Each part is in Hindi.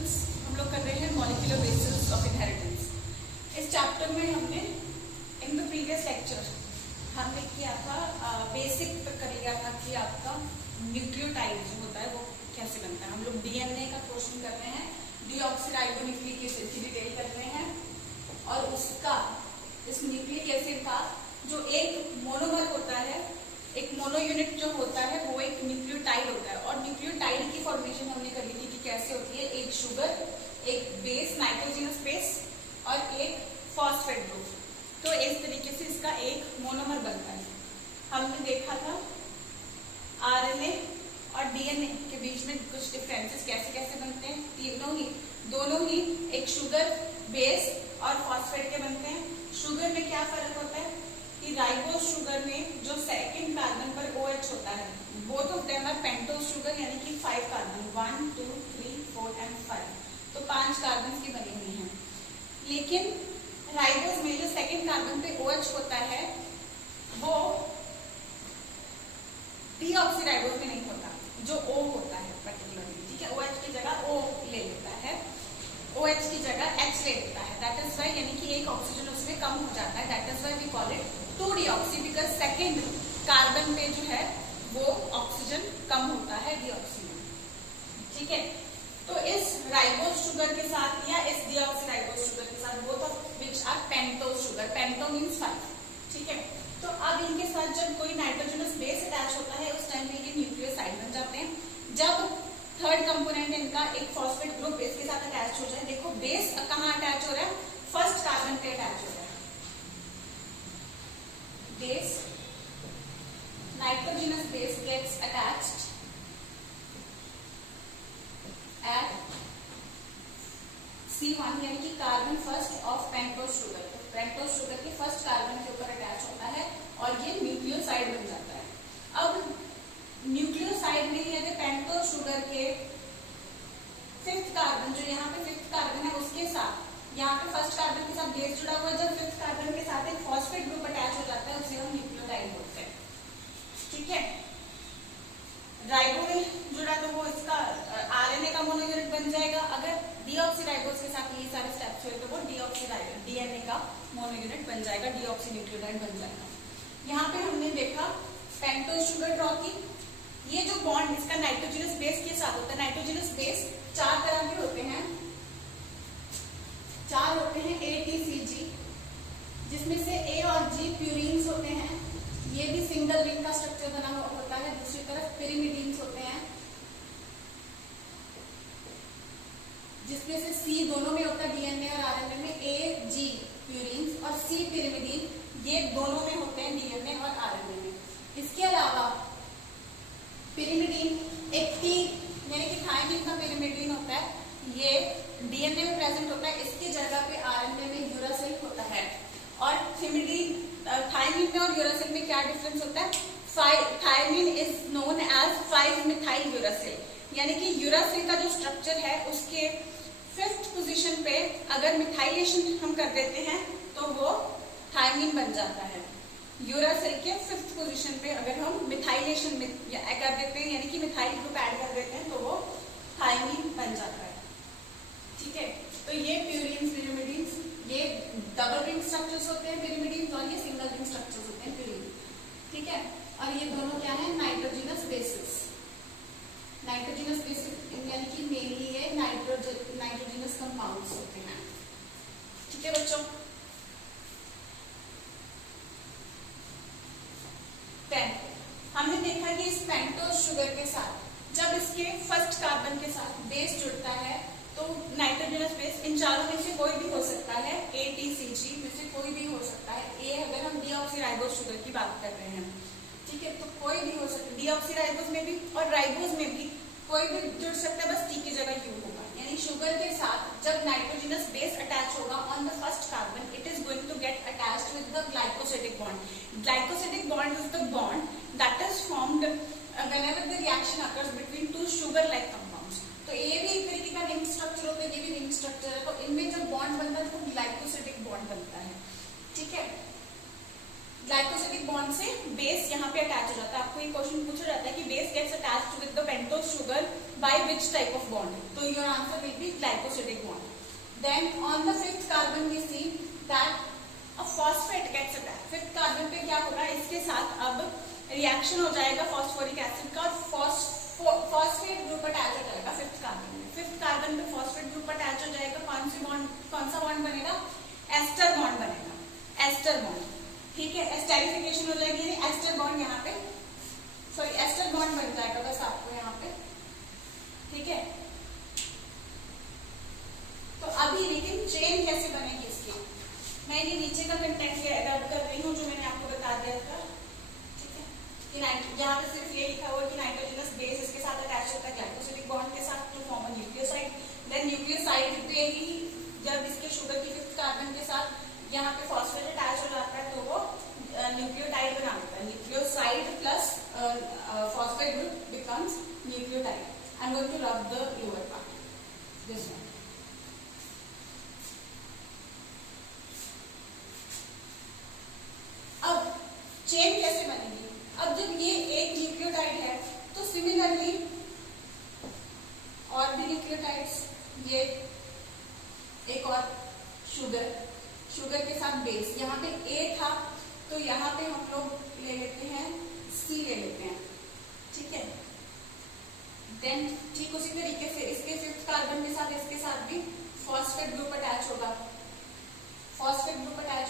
इनहेरिटेंस हम लोग कर रहे हैं, मॉलिक्यूलर बेसिस ऑफ इनहेरिटेंस। इस चैप्टर में हमने इन द प्रीवियस लेक्चर हमने किया था, बेसिक तक कर लिया था कि आपका न्यूक्लियोटाइड जो होता है वो कैसे बनता है। हम लोग डीएनए का क्वेश्चन कर रहे हैं, डीऑक्सीराइबोन्यूक्लिक एसिड की डिटेल कर रहे हैं, और उसका इस न्यूक्लिक एसिड का जो एक मोनोमर होता है, एक मोनो यूनिट जो होता है वो एक न्यूक्लियोटाइड होता है। और न्यूक्लियोटाइड की फॉर्मेशन हमने करी थी कि कैसे होती है, एक शुगर, एक बेस, नाइट्रोजनस बेस और एक फॉस्फेट ग्रुप। तो इस तरीके से इसका एक मोनोमर बनता है। हमने देखा था आरएनए और डीएनए के बीच में कुछ डिफरेंसेस कैसे कैसे बनते हैं। दोनों ही एक शुगर, बेस और फॉस्फेट के बनते हैं। शुगर में क्या फर्क होता है कि राइबोज शुगर में जो सेकंड कार्बन पर OH होता है, both of them are pentose sugar, यानी कि 5 कार्बन, 1 2 3 4 एंड 5, तो 5 कार्बन की बनी हुई है। लेकिन राइबोज में जो सेकंड कार्बन पे OH होता है वो डीऑक्सीराइबोज में नहीं होता, जो O होता है पर्टिकुलरली, ठीक है। OH की जगह O ले लेता है, OH की जगह H ले लेता है। दैट इज वाई, यानी कि एक ऑक्सीजन उसमें कम हो जाता है। That is why we call it two deoxy, because second carbon पे जो है वो ऑक्सीजन कम होता है, डीऑक्सी में, ठीक है। तो इस राइबोज शुगर के साथ या इस डीऑक्सीराइबोज शुगर के साथ, both of which are pentose sugar, pento means 5, ठीक है। तो अब इनके साथ जब कोई नाइट्रोजनस बेस अटैच होता है उस टाइम पे ये न्यूक्लियोसाइड बन जाते हैं। जब थर्ड कंपोनेंट इनका एक फॉस्फेट ग्रुप बेस के साथ अटैच हो जाए, देखो बेस कहाँ अटैच हो रहा है, फर्स्ट कार्बन पे अटैच हो रहा है। Base, nitrogenous base gets attached at C1, यानी कि carbon first of pentose sugar. Pentose sugar के फर्स्ट कार्बन के ऊपर अटैच होता है और ये न्यूक्लियोसाइड बन जाता है। अब न्यूक्लियोसाइड में यदि पेंटोज शुगर के 5th कार्बन, जो यहाँ पे 5th कार्बन है उसके साथ, यहाँ पे फर्स्ट कार्बन के साथ बेस जुड़ा हुआ है, जब 5th कार्बन के साथ एक फॉस्फेट ग्रुप अटैच हो जाता है उसे हम न्यूक्लियोटाइड बोलते हैं, ठीक है। राइबो में जुड़ा तो वो इसका आरएनए का मोनो यूनिट बन जाएगा। अगर डीऑक्सीराइबोज के साथ ये सारे स्टेप्स हुए तो वो डीऑक्सीराइबो डीएनए का मोनो यूनिट बन जाएगा, डीऑक्सी न्यूक्लियोटाइड बन जाएगा। यहाँ पे हमने देखा पेंटोज शुगर ड्रॉ की। ये जो बॉन्ड इसका नाइट्रोजनस बेस के साथ होता है, नाइट्रोजनस बेस 4 तरह के होते हैं, 4 होते हैं ATCG, जिसमें से A और G प्यूरीन्स होते हैं। ये भी सिंगल रिंग का स्ट्रक्चर बना होता है। दूसरी तरफ पिरिमिडीन्स होते हैं, जिसमें से C दोनों में होता है, डीएनए और आरएनए में। A, G प्यूरीन्स और C पिरिमिडीन, ये दोनों में होते हैं, डीएनए और आरएनए में। इसके अलावा पिरिमिडीन एक T, यानी कि थायमिन का पिरिमिडीन होता है, ये डीएनए में प्रेजेंट होता है, इसकी जगह पे आरएनए में यूरासिल होता है। और थिमिडीन, थायमिन में और यूरासिल में क्या डिफरेंस होता है, thymine is known as five methyl uracil, यानी कि यूरासिल का जो स्ट्रक्चर है उसके 5th पोजीशन पे अगर मिथाइलेशन हम कर देते हैं तो वो थायमिन बन जाता है। यूरासिल के 5th पोजीशन पे अगर हम मिथाइलेशन कर देते हैं, यानी कि मिथाइल ग्रुप ऐड कर देते हैं, तो वो थायमिन बन जाता है, ठीक है। तो ये प्यूरीन्स, पिरिमिडीन्स, ये डबल रिंग स्ट्रक्चर्स होते हैं पिरिमिडीन्स, और ये सिंगल रिंग स्ट्रक्चर्स होते हैं प्यूरीन, ठीक है। और ये दोनों क्या है, नाइट्रोजनस बेसिस। नाइट्रोजनस बेसिस यानी कि मेनली ये नाइट्रोजनस कंपाउंड्स होते हैं, ठीक है बच्चों। हमने देखा कि इस पेंटोज शुगर के साथ जब इसके फर्स्ट कार्बन के साथ बेस जुड़ता है तो नाइट्रोजनस बेस इन चारों में से कोई भी हो सकता है, ATCG में से कोई भी हो सकता है। A अगर हम डीऑक्सीराइबोज शुगर की बात कर रहे हैं, ठीक है, तो कोई भी हो सकता है, डीऑक्सीराइबोज में भी और राइबोज में भी कोई भी जुड़ सकता है, बस T की जगह U होगा। यानी शुगर के साथ जब नाइट्रोजनस बेस अटैच होगा on the first carbon, it is going to get attached with the glycosidic bond. Glycosidic bond is the bond that is formed whenever the reaction occurs between two sugar like compounds। तो ये भी एक तरीके का रिंग स्ट्रक्चर होता है, ये भी रिंग स्ट्रक्चर है। तो इनमें जब बॉन्ड बनता है तो ग्लाइकोसिडिक बॉन्ड बनता है, ठीक है। ग्लाइकोसिडिक बॉन्ड से बेस यहाँ पे अटैच हो जाता है। आपको ये क्वेश्चन पूछा जाता है कि base gets attached with the pentose of sugar by which type of bond? So your answer will be glycosidic bond. Then on the fifth carbon we see that a phosphate gets attached. Fifth carbon पे क्या होगा, इसके साथ अब रिएक्शन हो जाएगा फॉस्फोरिक एसिड का और फॉस्फेट ग्रुप अटैच हो जाएगा फिफ्थ कार्बन में. फिफ्थ कार्बन पे फॉस्फेट ग्रुप अटैच हो जाएगा. कौन सा बॉन्ड बनेगा? एस्टर बॉन्ड बनेगा. एस्टर बॉन्ड, ठीक है. एस्टेरिफिकेशन हो जाएगी, एस्टर बॉन्ड यहाँ पे, सॉरी एस्टर बॉन्ड बन जाएगा बस आपको यहाँ पे, ठीक है. तो अभी लेकिन चेन कैसे बनेगी इसकी, मैं ये नीचे का कंटेंट रब कर रही हूँ जो मैंने आपको बता दिया था, ठीक है. कि यहाँ पे सिर्फ ये लिखा हुआ कि नाइट्रोजनस बेस इसके साथ अटैच होता है ग्लाइकोसिडिक बॉन्ड के साथ to form a nucleoside. Then nucleoside पे ही जब इसके शुगर की फिफ्थ कार्बन के साथ यहाँ पे फॉस्फेट अटैच हो जाता है तो वो न्यूक्लियोटाइड बना देता है. Nucleoside plus phosphate group becomes nucleotide. I am going to rub the lower part, this one. अब चेन कैसे बनेगी? अब जब ये एक न्यूक्लियोटाइड है तो सिमिलरली और भी न्यूक्लियोटाइड्स, ये एक और शुगर के साथ बेस, यहाँ पे ए था तो यहाँ पे हम लोग ले लेते हैं सी ले लेते हैं, ठीक है. देन ठीक उसी तरीके से इसके फिफ्थ कार्बन के साथ भी फॉस्फेट ग्रुप अटैच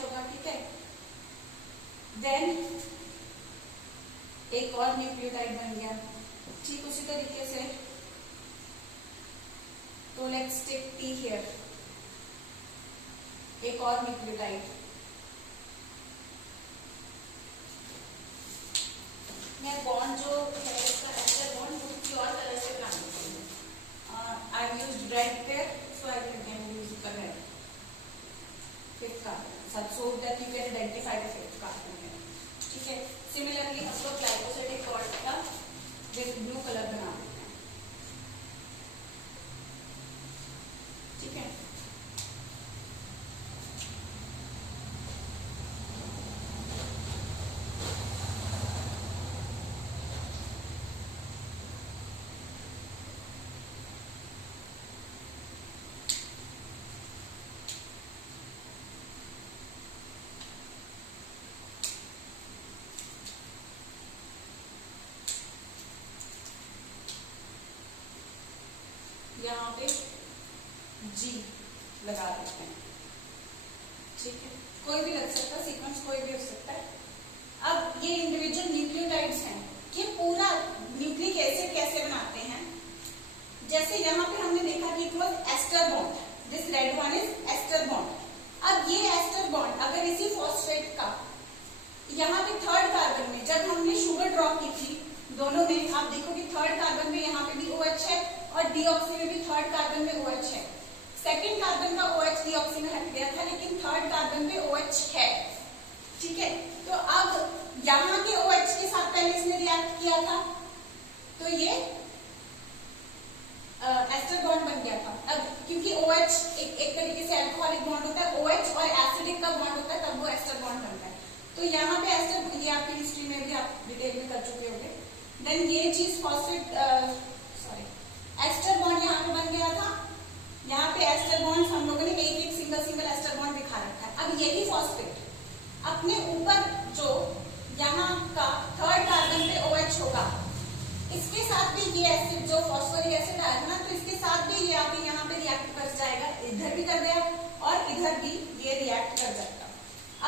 होगा, ठीक है. देन एक और न्यूक्लियोटाइड बन गया, ठीक उसी तरीके से. तो लेट्स टेक टी हियर, एक और न्यूक्लियोटाइड. मैं बॉन्ड जो है इसका एस्टर बॉन्ड किसी और तरह से प्लान करती हूँ. I have used red pair, so I can use the red fifth carbon so that you can identify the fifth carbon, ठीक है. सिमिलरली हम लोग ग्लाइकोसिडिक बॉन्ड का ब्लू कलर बना देते हैं, ठीक है. यहाँ पे जी लगा देते हैं, ठीक है. कोई भी लग सकता है, सीक्वेंस कोई भी हो सकता है. अब ये इंडिविजुअल न्यूक्लियोटाइड्स हैं, ये पूरा न्यूक्लिक एसिड कैसे बनाते हैं? जैसे यहाँ पे हमने देखा कि it was ester bond, this red one is ester bond. अब ये एस्टर बॉन्ड अगर इसी फॉस्फेट का यहाँ पे थर्ड कार्बन में जब हमने शुगर ड्रॉ की थी, दोनों में आप देखो कि थर्ड कार्बन में यहाँ पे भी OH है और डीऑक्सी में भी थर्ड कार्बन में OH है. सेकंड कार्बन का OH डीऑक्सी में हट गया था लेकिन थर्ड कार्बन में OH है, ठीक है. तो अब यहाँ के OH के साथ पहले इसने रिएक्ट किया था तो ये एस्टर बॉन्ड बन गया था. अब क्योंकि OH एक तरीके से अल्कोहलिक बॉन्ड होता है, OH और एसिडिक का बॉन्ड होता है, तब वो एस्टर बॉन्ड बनता है. तो यहाँ पे एस्टर, ये आपकी हिस्ट्री में भी आप डिटेल में कर चुके होंगे. देन ये चीज फॉस्फेट एस्टर बॉन्ड यहाँ पे बन गया था. यहाँ पे एस्टर बॉन्ड हम लोगों ने एक सिंगल एस्टर बॉन्ड दिखा रखा है. अब यही फॉस्फेट अपने ऊपर जो यहाँ का थर्ड कार्बन पे OH होगा, इसके साथ भी ये एसिड जो फॉस्फोरिक एसिड आया ना, तो इसके साथ भी ये आके यहाँ पे रिएक्ट कर जाएगा. इधर भी कर दिया और इधर भी ये रिएक्ट कर जाएगा.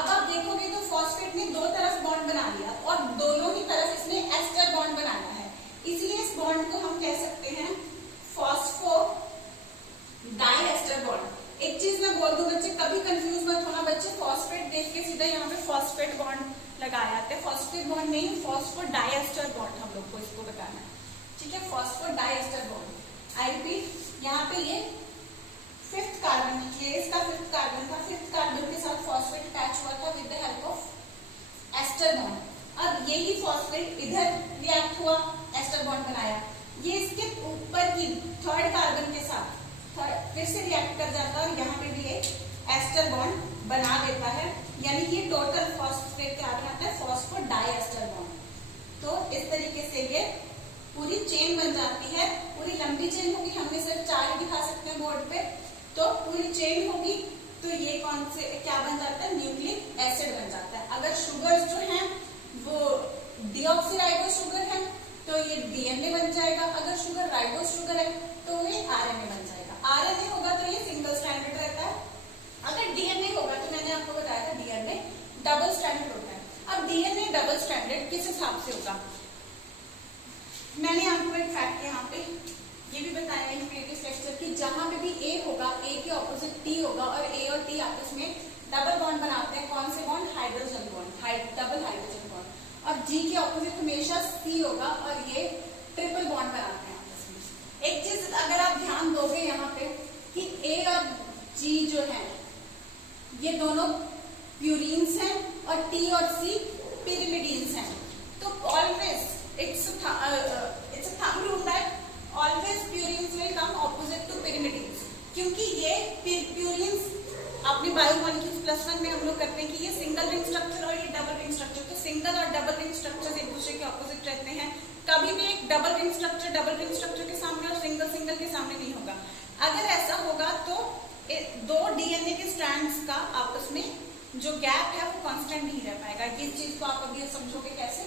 अब आप देखोगे तो फॉस्फेट ने दो तरफ बॉन्ड बना लिया और दोनों ही तरफ इसने एस्टर बॉन्ड बनाया है. इसलिए इस बॉन्ड को हम कह सकते हैं फॉस्फो डाइएस्टर बॉन्ड. एक चीज मैं बोल दूं बच्चे, कभी कंफ्यूज मत होना बच्चे, फॉस्फेट देख के सीधा यहाँ पे फॉस्फेट बॉन्ड लगाया जाता है. फॉस्फेट बॉन्ड नहीं, फॉस्फो डाइएस्टर बॉन्ड हम लोग को इसको बताना है, ठीक है. Phospho diester bond. I repeat, यहाँ पे ये फिफ्थ कार्बन, ये इसका फिफ्थ कार्बन था. फिफ्थ कार्बन के साथ फॉस्फेट अटैच हुआ था with the help of ester bond. अब यही फॉस्फेट इधर रिएक्ट हुआ, एस्टर बॉन्ड बनाया. ये इसके ऊपर की थर्ड कार्बन के साथ फिर से रिएक्ट कर जाता है और यहाँ पे भी एक एस्टर बॉन्ड बना देता है. यानी कि टोटल फॉस्फेट क्या बनाता है? Phospho diester bond. तो इस तरीके से ये पूरी चेन बन जाती है, पूरी लंबी चेन होगी, हमने सिर्फ 4 दिखा सकते हैं बोर्ड पे, तो पूरी चेन होगी, तो ये कौन से क्या बन जाता है, न्यूक्लिक एसिड बन जाता है। अगर शुगर्स जो हैं वो डीऑक्सीराइबोस शुगर है तो ये डीएनए बन जाएगा, अगर शुगर राइबोस शुगर है तो ये आरएनए बन जाएगा। आरएनए होगा तो ये सिंगल स्ट्रैंडेड रहता है, अगर डीएनए होगा तो मैंने आपको बताया था डीएनए डबल स्ट्रैंडेड होता है। अब डीएनए डबल स्ट्रैंडेड किस हिसाब से होगा, मैंने आपको एक फैक्ट यहाँ पे ये भी बताया इन प्रीवियस लेक्चर कि जहां पे भी ए होगा, ए के ऑपोजिट टी होगा, और ए और टी आपस में डबल बॉन्ड बनाते हैं। कौन से bond, hydrogen bond, double hydrogen bond. और जी के ऑपोजिट हमेशा सी होगा और ये ट्रिपल बॉन्ड बनाते हैं आपस में। एक चीज अगर आप ध्यान दोगे यहाँ पे कि ए और जी जो है ये दोनों प्यूरिन्स हैं और टी और सी पिरिमिडीन्स हैं। तो always it's a thumb rule that always purines will come opposite to pyrimidines, क्योंकि ये प्यूरिन्स अपने बायोमॉलिक्यूल्स +1 में हम लोग करते हैं कि ये सिंगल रिंग स्ट्रक्चर और ये डबल रिंग स्ट्रक्चर, तो सिंगल और डबल रिंग स्ट्रक्चर एक दूसरे के ऑपोजिट रहते हैं। कभी भी एक डबल रिंग स्ट्रक्चर के सामने और सिंगल के सामने नहीं होगा। अगर ऐसा होगा तो दो डीएनए के स्ट्रैंड्स का आपस में जो गैप है वो कांस्टेंट नहीं रह पाएगा। ये चीज को आप अभी समझोगे कैसे।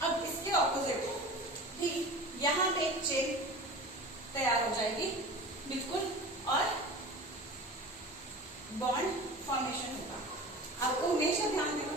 अब इसके ऑपोजिट ही यहाँ पे एक चेन तैयार हो जाएगी बिल्कुल, और बॉन्ड फॉर्मेशन होगा। आपको हमेशा ध्यान देना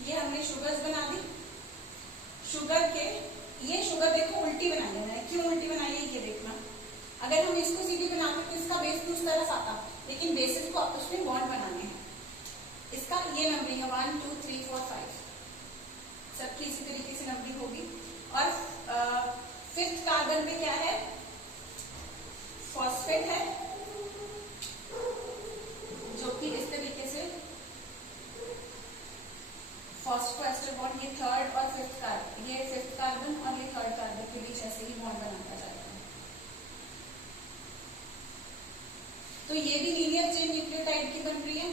ये हमने शुगर्स बना दी। शुगर के ये शुगर देखो उल्टी बनाई है मैंने, क्यों उल्टी बनाई है ये देखना। अगर हम इसको सीधी बनाते तो इसका बेस तो उस तरफ आता, लेकिन बेसिस को आपस में बॉन्ड बनाने हैं। इसका ये नंबरिंग है 1 2 3 4 5, सबकी इसी तरीके से नंबरिंग होगी। और 5th कार्बन पे क्या है, फॉस्फेट है, जो कि इस तरीके से फॉस्फोएस्टर बॉन्ड, ये 3rd और 5th कार्बन, ये 5th कार्बन और ये 3rd कार्बन के बीच ऐसे ही बॉन्ड बनाता जाएगा। तो ये भी लीनियर चेन न्यूक्लियोटाइड की बन रही है।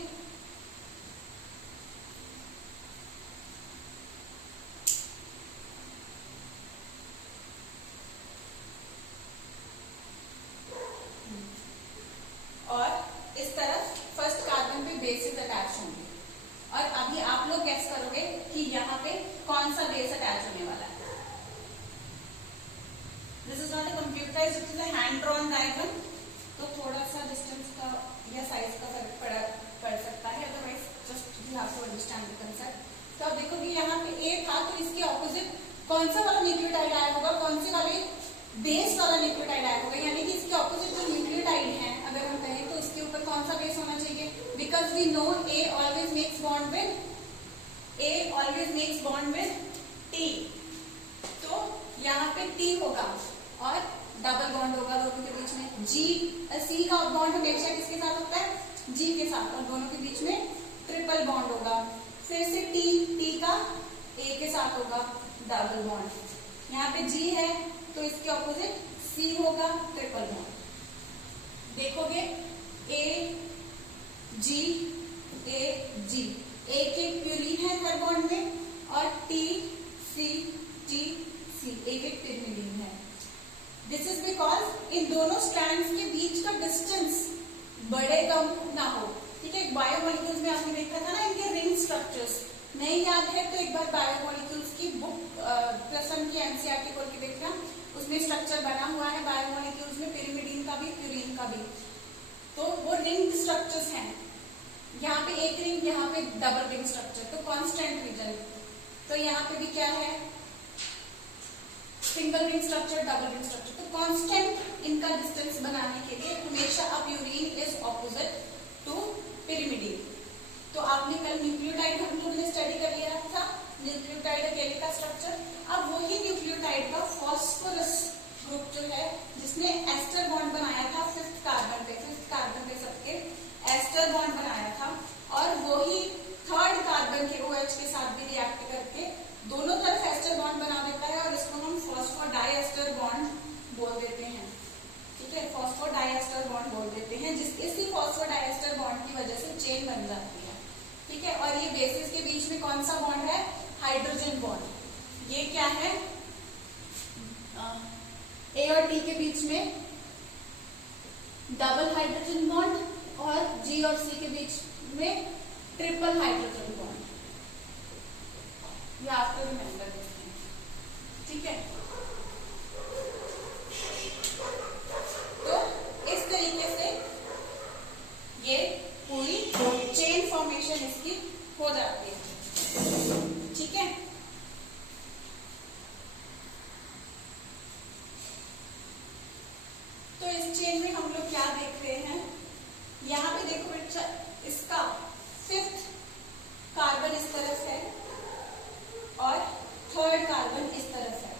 और इस तरफ 1st कार्बन पे बेसिस अटैच होंगे। और अभी आप लोग गैस करोगे कि यहाँ पे कौन सा बेस अटैच होने वाला है। This is not a computerised, it is a hand drawn diagram, तो थोड़ा सा डिस्टेंस का या साइज का फर्क पड़ सकता है, otherwise just you have to understand the concept. तो आप देखो कि यहाँ पे ए था तो इसके ऑपोजिट कौन सा वाला न्यूक्लियोटाइड आया होगा, कौन से वाले बेस वाला न्यूक्लियोटाइड आया होगा, यानी कि इसके ऑपोजिट जो न्यूक्लियोटाइड है अगर हम कहें तो इसके ऊपर कौन सा बेस होना चाहिए। Because we know A always makes bond with T, तो यहाँ पे T होगा और डबल बॉन्ड होगा दोनों के बीच में। C का बॉन्ड हमेशा किसके साथ होता है, G के साथ, और दोनों के बीच में ट्रिपल बॉन्ड होगा। फिर से T का A के साथ होगा डबल बॉन्ड। यहाँ पे G है तो इसके ऑपोजिट C होगा ट्रिपल बॉन्ड। देखोगे A G A G, एक प्यूरिन है हर बॉन्ड में, और T C T C एक पिरिमिडीन है। दिस इज बिकॉज इन दोनों स्ट्रैंड्स के बीच का डिस्टेंस बड़े कम ना हो। ठीक है, बायोमॉलिक्यूल्स में आपने देखा था ना इनके रिंग स्ट्रक्चर्स, नहीं याद है तो एक बार बायोमॉलिक्यूल्स की बुक +1 की एनसीईआरटी खोल के देखना, उसमें स्ट्रक्चर बना हुआ है बायोमोलिक्यूल्स में, पिरिमिडीन का भी, प्यूरिन का भी। तो वो रिंग स्ट्रक्चर्स हैं, यहाँ पे एक रिंग, यहाँ पे डबल रिंग स्ट्रक्चर, तो कांस्टेंट रीजन। तो यहाँ पे भी क्या है, single ring structure, double ring structure. तो कांस्टेंट इनका डिस्टेंस बनाने के लिए हमेशा अब purine is opposite to pyrimidine. तो आपने कल न्यूक्लियोटाइड हम लोगों ने स्टडी कर लिया था, न्यूक्लियोटाइड अकेले का स्ट्रक्चर। अब वही न्यूक्लियोटाइड का फॉस्फोरस ग्रुप जो है, जिसने एस्टर बॉन्ड बनाया था 5th कार्बन पे सबके एस्टर बॉन्ड बनाया था, और वही 3rd कार्बन के OH के साथ भी रिएक्ट करके दोनों तरफ एस्टर बॉन्ड बना देता है, और इसको हम फॉस्फोडाइएस्टर बॉन्ड बोल देते हैं। ठीक है, फॉस्फोडाइएस्टर बॉन्ड बोल देते हैं, इसी फॉस्फोडाइएस्टर बॉन्ड की वजह से चेन बन जाती है। ठीक है, और ये बेसिस के बीच में कौन सा बॉन्ड है, हाइड्रोजन बॉन्ड। ये क्या है, A और T के बीच में डबल हाइड्रोजन बॉन्ड, और G और C के बीच में ट्रिपल हाइड्रोजन बॉन्ड। ये आपको रिमेंबर रखना है। ठीक है, तो इस तरीके से ये पूरी चेन फॉर्मेशन इसकी हो जाती है। ठीक है, तो इस चेन में हम लोग क्या देखते हैं, यहाँ पे देखो बेटा, इसका 5th कार्बन इस तरफ है और 3rd कार्बन इस तरफ है।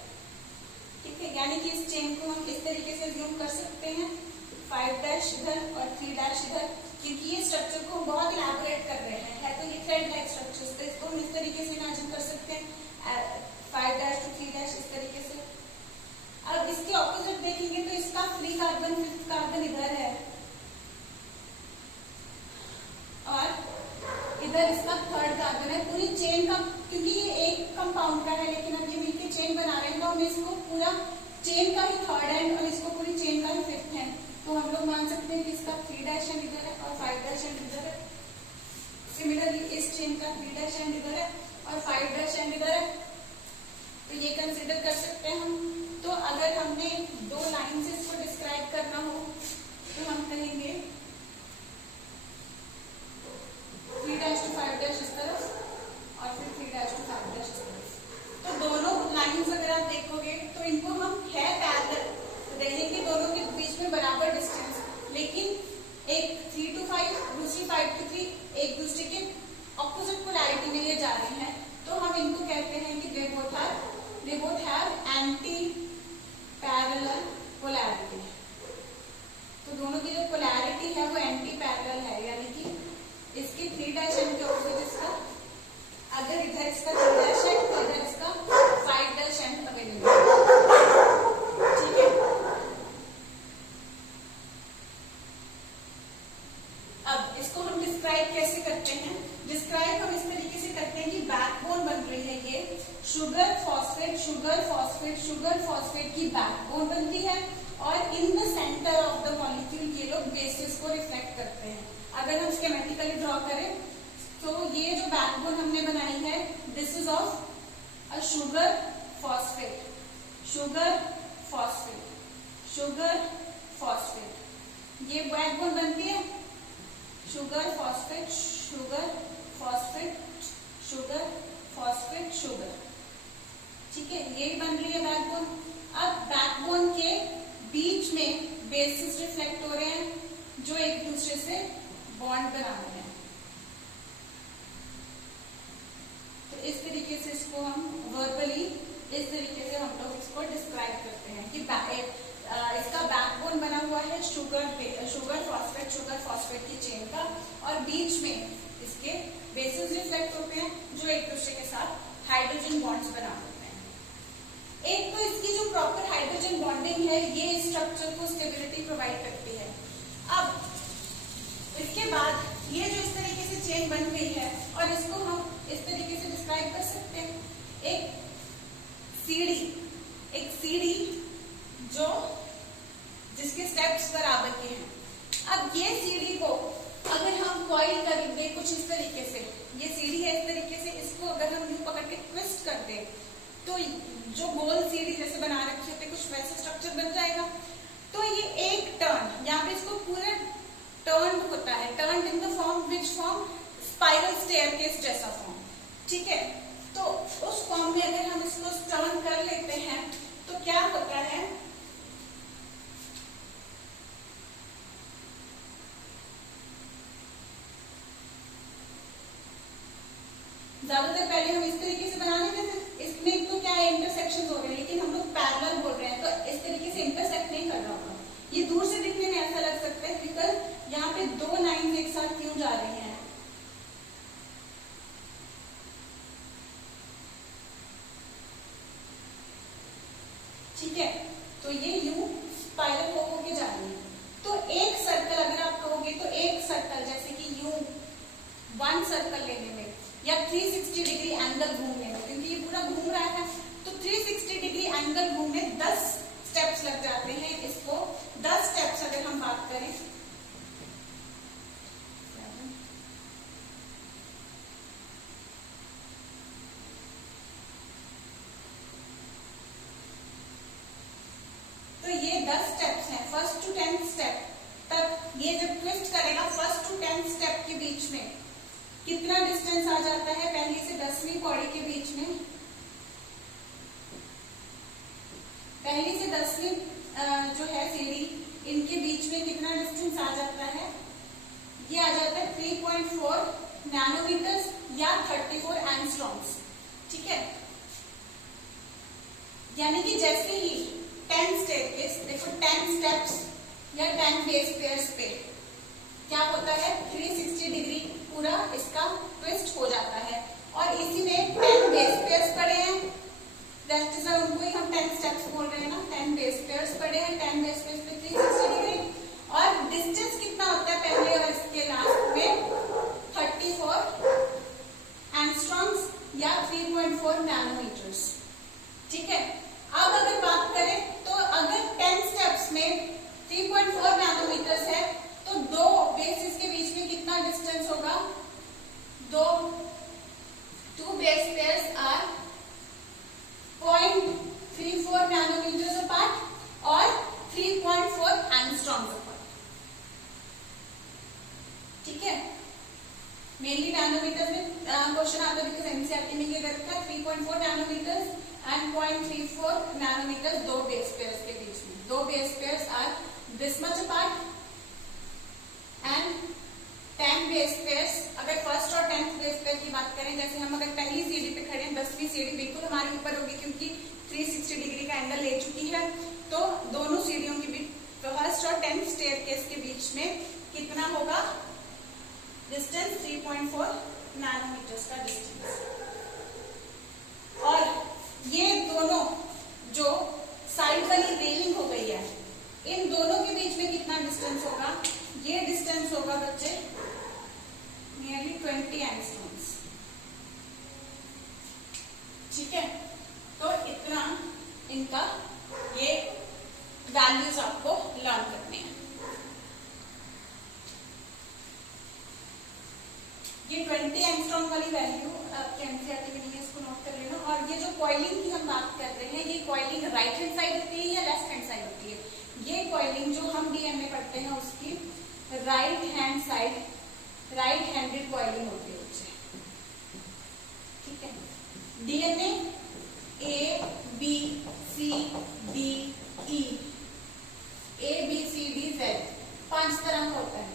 ठीक है, यानी कि इस चेन को हम इस तरीके से ज्यूम कर सकते हैं, 5' इधर और 3' इधर, क्योंकि ये स्ट्रक्चर को हम बहुत इलैबोरेट कर रहे हैं, है तो ये थ्रेड लाइक स्ट्रक्चर, तो इसको हम इस तरीके से इमेजिन कर सकते हैं, 5' to 3' इस तरीके से। अब इसके ऑपोजिट देखेंगे तो इसका 3 कार्बन 5th कार्बन इधर है, और इधर इसका 3rd कार्बन है। पूरी चेन का, क्योंकि ये एक कंपाउंड का है, लेकिन अब ये मिलकर चेन बना रहे हैं, तो हम इसको पूरा चेन का ही 3rd एंड और इसको पूरी चेन का ही 5th है। तो हम लोग मान सकते हैं कि इसका 3' एंड इधर है और 5' एंड इधर है। सिमिलरली इस चेन का 3' एंड इधर है और 5' एंड इधर है। तो ये कंसिडर कर सकते हैं हम। तो अगर हमने 2 लाइन से इसको डिस्क्राइब करना हो तो हम कहेंगे 3' to 5' इस तरफ और फिर 3' to 5' इस तरफ। तो दोनों लाइन्स अगर आप देखोगे तो इनको हम है पैरेलल, तो देखेंगे दोनों के बीच में बराबर डिस्टेंस, लेकिन एक 3 to 5, दूसरी 5 to 3 एक दूसरे के ऑपोजिट पोलैरिटी में ये जा रहे हैं। तो हम इनको कहते हैं कि they both have anti parallel polarity. तो दोनों की जो पोलैरिटी है वो एंटी पैरेलल है, यानी कि इसके 3' एंड के ऑपोजिट इसका, अगर इधर इसका 3' एंड तो इधर इसका 5' एंड अवेलेबल है। ठीक है, अब इसको हम डिस्क्राइब कैसे करते हैं, डिस्क्राइब हम इस तरीके से करते हैं कि बैकबोन बन रही है, ये sugar phosphate sugar phosphate sugar phosphate की बैकबोन बनती है, और in the centre of the molecule ये लोग बेसिस को रिफ्लेक्ट करते हैं। अगर हम स्कीमेटिकली ड्रॉ करें तो ये जो बैकबोन हमने बनाई है, this is of a sugar phosphate sugar phosphate sugar phosphate, ये बैकबोन बनती है sugar phosphate sugar phosphate sugar phosphate sugar. ठीक है, ये बन रही है बैकबोन। अब बैकबोन के बीच में बेसिस रिफ्लेक्ट हो रहे हैं जो एक दूसरे से बॉन्ड बना रहे हैं। तो इस तरीके से इसको हम वर्बली इस तरीके से हम लोग इसको डिस्क्राइब करते हैं कि इसका बैकबोन बना हुआ है शुगर फॉस्फेट की चेन का, और बीच में इसके बेसिस रिफ्लेक्ट होते हैं जो एक दूसरे के साथ हाइड्रोजन बॉन्ड्स बना देते हैं। एक तो इसकी जो प्रॉपर हाइड्रोजन बॉन्डिंग है ये स्ट्रक्चर को स्टेबिलिटी प्रोवाइड करती है। अब इसके बाद ये जो इस तरीके से चेन बन गई है, और इसको हम इस तरीके से डिस्क्राइब कर सकते हैं, एक सीढ़ी जो जिसके स्टेप्स बराबर के हैं। अब ये सीढ़ी को अगर हम कॉइल करेंगे कुछ इस तरीके से, ये सीढ़ी है इस तरीके से, इसको अगर हम यूं पकड़ के ट्विस्ट कर दें तो जो गोल सीढ़ी जैसे बना रखी होती है कुछ वैसा स्ट्रक्चर बन जाएगा। तो ये एक टर्न, यहाँ पे इसको पूरा टर्न होता है, turn in the form which form spiral staircase जैसा फॉर्म, ठीक है। तो उस फॉर्म में अगर हम इसको टर्न कर लेते हैं तो क्या होता है, ज्यादातर पहले हम इस तरीके से बना लेते थे, इसमें तो क्या है इंटरसेक्शन हो रहे हैं, लेकिन हम लोग पैरेलल बोल रहे हैं तो इस तरीके से इंटरसेक्ट नहीं कर रहा होगा। ये दूर से दिखने में ऐसा लग सकता है बिकॉज यहाँ पे दो लाइंस एक साथ क्यों जा रही हैं, ठीक है। तो ये यूं स्पाइरल होके जा रही है। तो एक सर्कल अगर आप कहोगे तो एक सर्कल जैसे कि यूं वन सर्कल लेने में या 360 डिग्री एंगल घूमने में, क्योंकि ये पूरा घूम रहा है तो 360 डिग्री एंगल घूमने 10 स्टेप्स लग जाते हैं। इसको 10 स्टेप्स अगर हम बात करें, तो ये 10 स्टेप्स हैं। फर्स्ट टू 10th स्टेप तक ये जब ट्विस्ट करेगा, फर्स्ट टू 10th स्टेप के बीच में कितना डिस्टेंस आ जाता है, पहली से 10वीं पौड़ी के बीच में, पहली से 10वीं जो है सीढ़ी, इनके बीच में कितना डिस्टेंस आ जाता है, ये आ जाता है 3.4 नैनोमीटर्स या 34 एंगस्ट्रॉम्स, ठीक है। यानी कि जैसे ही 10 स्टेयरकेस, देखो 10 स्टेप्स या 10 बेस पेयर्स पे क्या होता है, 360 डिग्री पूरा इसका ट्विस्ट हो जाता है। और इसी में 10 बेस पेयर्स पड़े हैं, दैट इज उनको ही हम 10 स्टेप्स बोल रहे हैं ना, 10 बेस पेयर्स पड़े हैं, 10 बेस पेयर्स पे 360 डिग्री। और डिस्टेंस कितना होता है पहले और इसके लास्ट में, 34 एंगस्ट्रॉम्स या 3.4 नैनोमीटर्स, ठीक है। अब अगर बात करें तो अगर 10 स्टेप्स में 3.4 नैनोमीटर्स है तो दो बेसिस के बीच में कितना डिस्टेंस होगा, two base pairs are 0.34 nanometers apart और 3.4 एंगस्ट्रॉम्स अपार्ट, ठीक है। मेनली नैनोमीटर में क्वेश्चन आता है बिकॉज एनसीईआरटी में ये करता है 3.4 नैनोमीटर्स एंड 0.34 नैनोमीटर्स दो बेस पेयर्स के बीच में, दो base pairs are this much apart and 10 base pairs. अगर फर्स्ट और 10th बेस पेयर की बात करें, जैसे हम अगर पहली सीढ़ी पे खड़े हैं, 10वीं सीढ़ी बिल्कुल हमारे ऊपर होगी क्योंकि 360 डिग्री का एंगल ले चुकी है, तो दोनों सीढ़ियों के बीच फर्स्ट और 10th स्टेयरकेस के बीच में कितना होगा डिस्टेंस, 3.4 नैनोमीटर्स का डिस्टेंस। और ये दोनों जो साइड वाली रेलिंग हो गई है, इन दोनों के बीच में कितना डिस्टेंस होगा, ये डिस्टेंस होगा बच्चे नियरली 20 एंगस्ट्रॉम्स, ठीक है। तो इतना इनका ये वैल्यूज आपको लर्न करने हैं। ये 20 एंगस्ट्रॉम वाली वैल्यू आपके एनसीईआरटी में नहीं है, इसको नोट कर लेना। और ये जो कॉइलिंग की हम बात कर रहे हैं, ये कॉइलिंग राइट हैंड साइड होती है या लेफ्ट हैंड साइड होती है, ये कॉइलिंग जो हम डीएम में पढ़ते हैं उसकी right hand side, right handed coiling होती है बच्चे, ठीक है। DNA A B C D E, A B C D Z 5 तरह का होता है,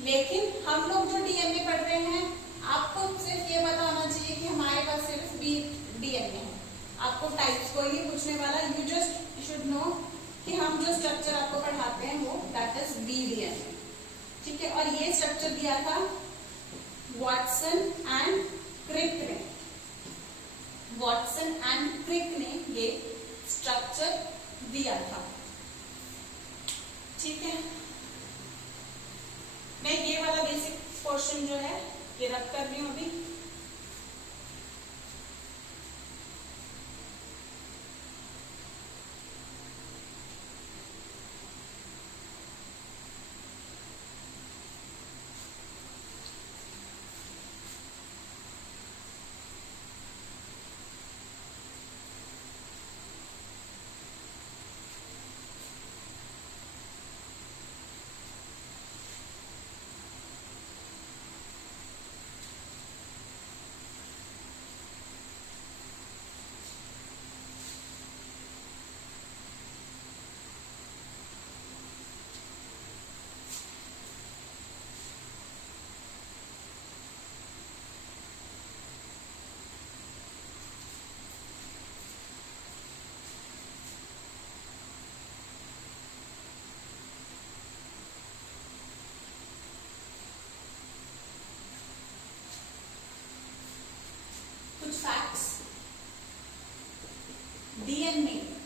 लेकिन हम लोग जो डीएनए पढ़ रहे हैं आपको सिर्फ ये पता होना चाहिए कि हमारे पास सिर्फ बी डीएनए है। आपको टाइप्स कोई नहीं पूछने वाला, यू जस्ट शुड नो कि हम जो स्ट्रक्चर आपको पढ़ाते हैं वो दैट इज बी डीएनए, ठीक है। और ये स्ट्रक्चर दिया था वॉटसन एंड क्रिक ने, वॉटसन एंड क्रिक ने ये स्ट्रक्चर दिया था, ठीक है। मैं ये वाला बेसिक पोर्शन जो है ये रख कर रही हूं अभी।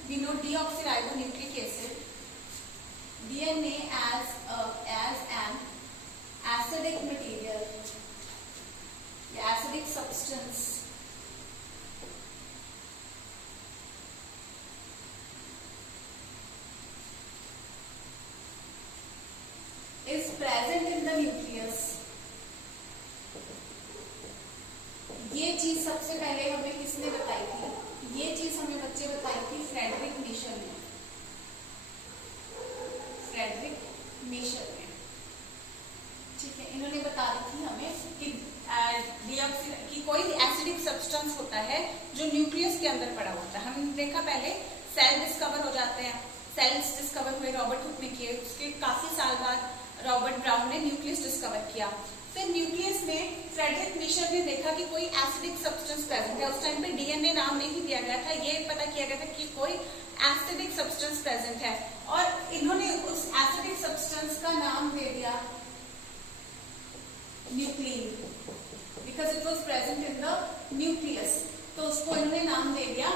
we know deoxyribonucleic acid, DNA as an acidic material, acidic substance is present in the nucleus. ये चीज सबसे पहले हमें किसने बताई थी? ये चीज हमें बच्चे बताई थी फ्रेडरिक मिशेल ने, फ्रेडरिक मिशेल ने, ठीक है। इन्होंने बता दी थी हमें कि कोई एसिडिक सब्सटेंस होता है जो न्यूक्लियस के अंदर पड़ा होता है। हमने देखा पहले सेल डिस्कवर हो जाते हैं, सेल्स डिस्कवर हुए, रॉबर्ट हुक ने किए, उसके काफी साल बाद रॉबर्ट ब्राउन ने न्यूक्लियस डिस्कवर किया। फिर न्यूक्लियस में फ्रेडरिक मिशेल ने देखा कि कोई एसिडिक सब्सटेंस प्रेजेंट है। उस टाइम पे डीएनए नाम नहीं दिया गया था, ये पता किया गया था कि कोई एसिडिक सब्सटेंस प्रेजेंट है, और इन्होंने उस एसिडिक सब्सटेंस का नाम दे दिया nuclein, because it was present in the nucleus, तो उसको इन्होंने नाम दे दिया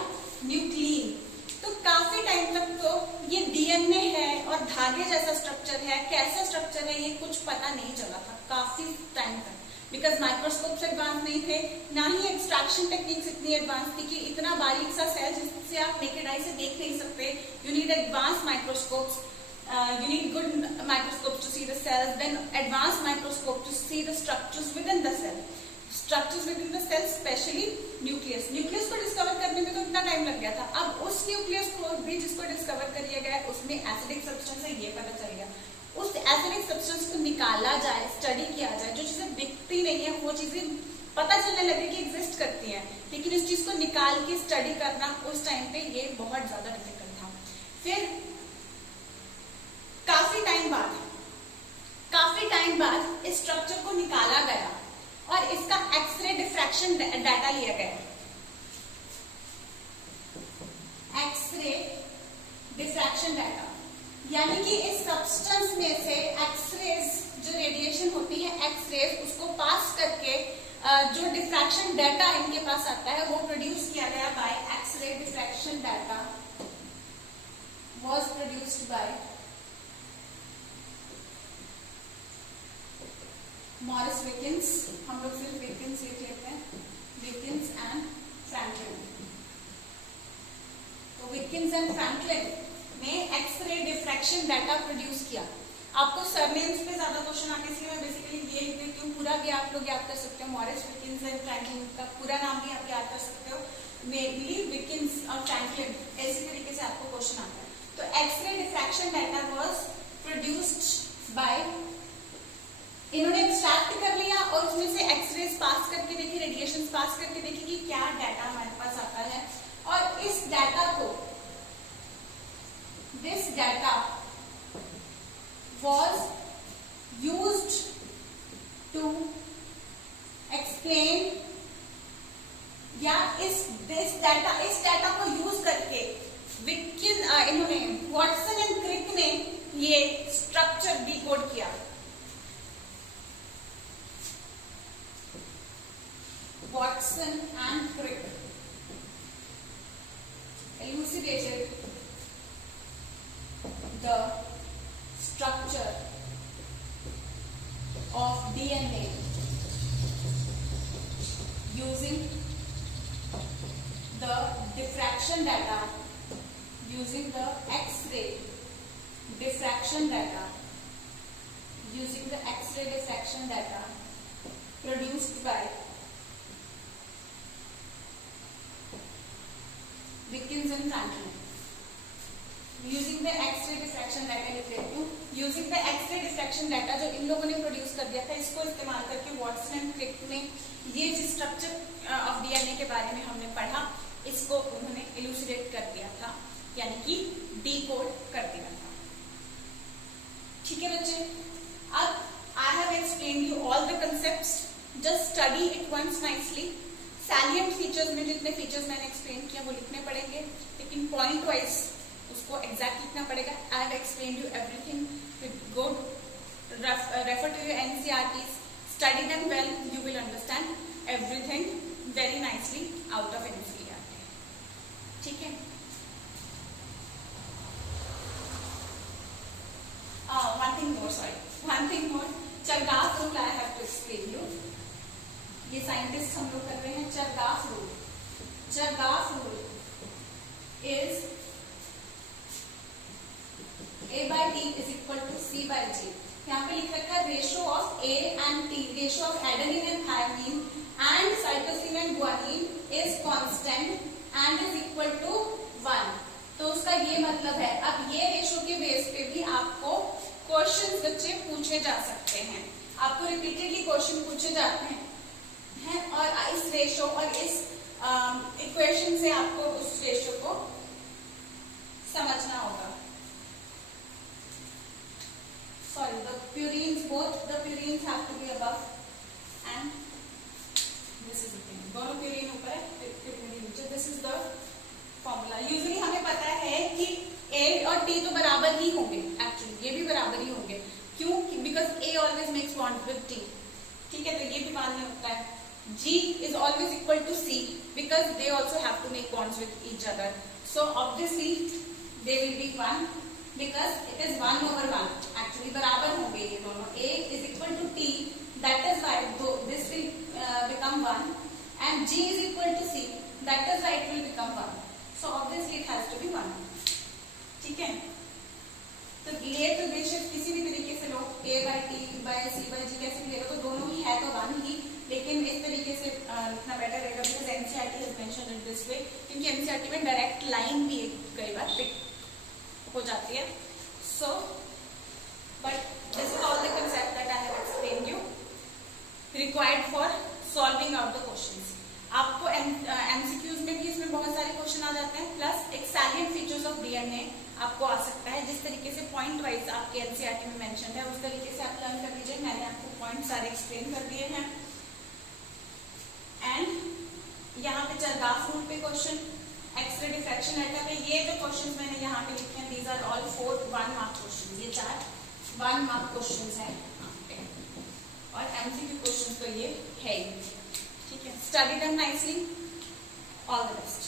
न्यूक्लिन। तो काफी टाइम तक तो ये डीएनए है और धागे जैसा स्ट्रक्चर है, कैसा स्ट्रक्चर है ये कुछ पता नहीं चला था काफी टाइम तक, बिकॉज माइक्रोस्कोप्स एडवांस नहीं थे, ना ही एक्सट्रैक्शन टेक्निक्स इतनी एडवांस थी कि इतना बारीक सा सेल जिससे आप नेकेड आई से देख नहीं सकते। You need advance microscopes, you need good microscopes to see the cells, then advanced microscope to see the structures within the cell, structures within the cell, especially nucleus को डिस्कवर करने में तो इतना टाइम लग गया था। अब उस न्यूक्लियस को भी जिसको डिस्कवर किया गया है उसमें एसिडिक सब्सटेंस है ये पता चल गया, उस एसिडिक सब्सटेंस को निकाला जाए, स्टडी किया जाए, जो चीजें दिखती नहीं है वो चीजें पता चलने लगे कि एग्जिस्ट करती हैं, लेकिन इस चीज को निकाल के स्टडी करना उस टाइम पे ये बहुत ज्यादा डिफिकल्ट था। फिर काफी टाइम बाद इस स्ट्रक्चर को निकाला गया और इसका एक्सरे डिफ्रैक्शन डाटा लिया गया। एक्सरे डिफ्रैक्शन डाटा यानी कि इस सब्सटेंस में से एक्सरेज जो रेडिएशन होती है, एक्सरेज उसको पास करके जो डिफ्रैक्शन डाटा इनके पास आता है वो प्रोड्यूस किया गया by x ray diffraction data was produced by Maurice Wilkins, हम लोग सिर्फ विकिंस लिख लेते हैं, विकिंस एंड फ्रैंकलिन। तो विकिंस एंड फ्रैंकलिन ने एक्सरे डिफ्रैक्शन डाटा प्रोड्यूस किया। आपको सरनेम्स पे ज्यादा क्वेश्चन आने इसलिए मैं बेसिकली ये लिख देती हूँ, पूरा भी आप लोग याद कर सकते हो, मॉरिस विकिंस एंड फ्रैंकलिन का पूरा नाम भी आप याद कर सकते हो, मेनली विकिंस और फ्रैंकलिन, ऐसी तरीके से आपको क्वेश्चन आता है। तो X-ray diffraction data was produced by, इन्होंने एक्सट्रैक्ट कर लिया और उसमें से एक्सरेज पास करके देखी, रेडिएशन पास करके देखी कि क्या डाटा हमारे पास आता है, और इस डाटा को, this data was used to explain, या इस डाटा को यूज करके इन्होंने वॉटसन एंड क्रिक ने ये स्ट्रक्चर डिकोड किया। Watson and Crick elucidated the structure of DNA using the diffraction data, using the X-ray diffraction data, using the X-ray diffraction data produced by Wickens and Franklin. Using the X-ray diffraction data लिख लेती हूँ, using the X-ray diffraction data जो इन लोगों ने प्रोड्यूस कर दिया था, इसको इस्तेमाल करके वॉटसन एंड क्रिक ने ये जिस स्ट्रक्चर ऑफ डीएनए के बारे में हमने पढ़ा, इसको उन्होंने इलूसिडेट कर दिया था, यानी कि डीकोड कर दिया था। ठीक है बच्चे, अब I have explained you all the concepts. Just study it once nicely. Salient features में जितने फीचर्स मैंने एक्सप्लेन किया वो लिखने पड़ेंगे, लेकिन पॉइंट वाइज उसको एग्जैक्ट लिखना पड़ेगा। I have explained you everything, go refer to your NCERTs, study them well, you will understand everything very nicely out of NCERT. ठीक है। One thing more, Chargaff rule I have to explain you. ये साइंटिस्ट हम लोग कर रहे हैं Chargaff rule. Chargaff rule is A by T is equal to C by G। यहाँ पे लिख रखा है ratio of A and T, ratio of adenine and thymine and cytosine and guanine is constant and is equal to 1। तो उसका ये मतलब है, अब ये रेशो के बेस पे भी आपको क्वेश्चंस बच्चे पूछे जा सकते हैं, आपको रिपीटेडली क्वेश्चन पूछे जाते हैं और इस रेशो और इस इक्वेशन से आपको उस रेशो को समझना होगा। Sorry, the purines, both the purines have to be above and this is the thing, दोनों purine ऊपर है, purine नीचे। This is the formula। Usually हमें पता है कि A और T तो बराबर ही होंगे, actually ये भी बराबर ही होंगे। क्यों? Because A always makes bond with T। ठीक है, तो ये भी बाद में होता है। G is always equal to C because they also have to make bonds with each other। So obviously they will be 1 because it is 1 over 1। Actually बराबर होंगे ये दोनों। A is equal to T, that is why this will become 1 and G is equal to C, that is why it will become 1। So obviously it has to be 1। ठीक है, तो ये तो बेशक किसी भी तरीके से लो, A by T by C by G कैसे भी लेगा तो दोनों ही है तो 1 ही, लेकिन इस तरीके से लिखना बेटर रहेगा because NCERT has mentioned it this way, क्योंकि NCERT में डायरेक्ट लाइन भी कई बार पिक हो जाती है। So but this is all the concept that I have explained you required for solving out the questions। आपको MCQs में भी इसमें बहुत सारे क्वेश्चन आ जाते हैं, प्लस एक salient features of DNA आपको आ सकता है, जिस तरीके से पॉइंट वाइज आपके NCERT में मेंशन है उस तरीके से आप लर्न कर लीजिए। मैंने आपको पॉइंट सारे एक्सप्लेन कर दिए हैं। एंड यहाँ पे चरगाफ रूल पे क्वेश्चन, एक्सरे डिफ्रैक्शन एटम पे ये जो क्वेश्चंस मैंने यहाँ पे लिखे हैं, these are all 4 1 mark questions. ये 4 1 मार्क क्वेश्चंस हैं और MCQ क्वेश्चंस तो ये है ही। ठीक है, study them nicely, all the best.